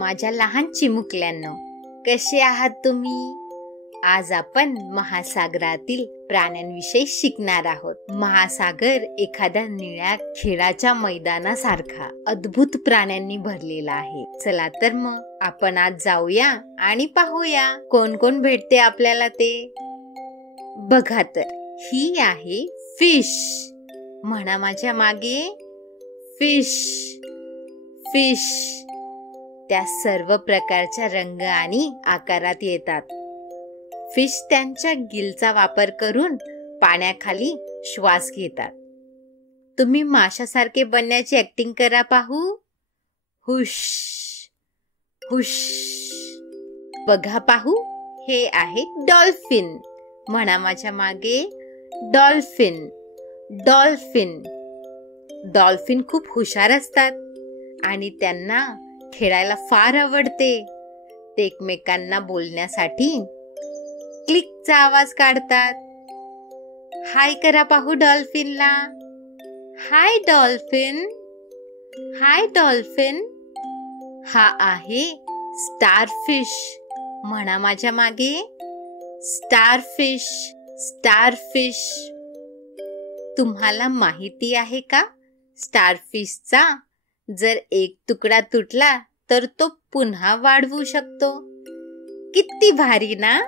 माझ्या लहान चिमुकल्यांनो, कसे आहात तुम्ही? आज आपण महासागरातील प्राण्यांविषयी शिकणार आहोत. महासागर एखाद्या निळ्या खेळाच्या मैदानासारखा अद्भुत प्राण्यांनी भरलेला आहे. चला तर मग आपण आज जाऊया आणि पाहूया कोण कोण भेटते आपल्याला ते. बघा तर, ही आहे फिश. म्हणा माझ्या मागे, फिश फिश. त्या सर्व प्रकारच्या रंग आणि आकारात येतात. फिश त्यांच्या गिलचा वापर करून पाण्याखाली श्वास घेतात. तुम्ही माशासारखे बनण्याची ऍक्टिंग करा पाहू. हुश हुश. बघा पाहू, हे आहे डॉल्फिन. म्हणा माझ्या मागे, डॉल्फिन डॉल्फिन. डॉल्फिन खूप हुशार असतात आणि त्यांना खेळायला फार आवडते. ते एकमेकांना बोलण्यासाठी क्लिकचा आवाज काढतात. हाय करा पाहू डॉल्फिनला. हाय डॉल्फिन, हाय डॉल्फिन. हा आहे स्टारफिश. म्हणा माझ्या मागे, स्टारफिश स्टारफिश. तुम्हाला माहिती आहे का, स्टारफिशचा जर एक तुकडा तुटला तर तो पुन्हा वाढवू शकतो. किती भारी ना?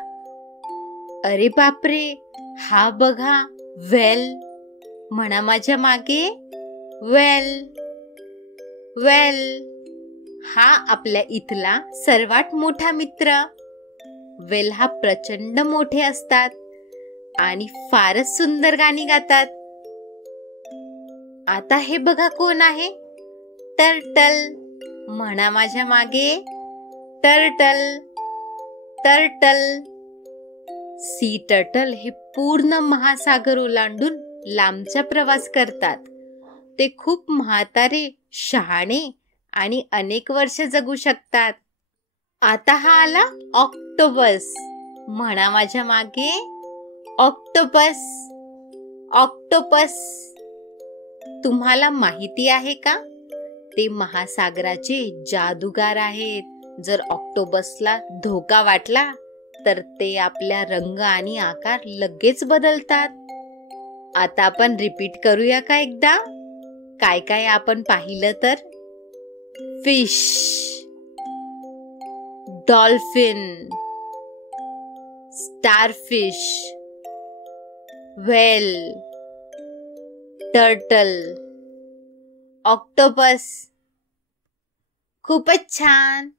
अरे बापरे, हा बघा, व्हेल. म्हणा माझ्या मागे, व्हेल व्हेल. हा आपल्या इथला सर्वात मोठा मित्र. व्हेल हा प्रचंड मोठे असतात आणि फारच सुंदर गाणी गातात. आता हे बघा कोण आहे, टर्टल. म्हणा माझ्या मागे, टर्टल टर्टल. सी टर्टल हे पूर्ण महासागर ओलांडून लांबचा प्रवास करतात. ते खूप म्हातारे, शहाणे आणि अनेक वर्ष जगू शकतात. आता हा आला ऑक्टोपस. म्हणा माझ्या मागे, ऑक्टोपस ऑक्टोपस. तुम्हाला माहिती आहे का, ते महासागराचे जादूगार आहेत. जर ऑक्टोपसला धोका वाटला तर ते आपल्या रंग आणि आकार लगेच बदलतात. आता आपण रिपीट करूया का एकदा, काय काय आपण पाहिलं तर. Fish, dolphin, starfish, whale, turtle, octopus. खूपच छान.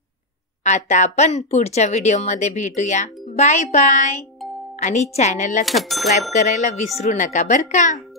आता आपण पुढच्या व्हिडिओमध्ये भेटूया. Bye bye. आणि चॅनलला सबस्क्राईब करायला विसरू नका बरं का.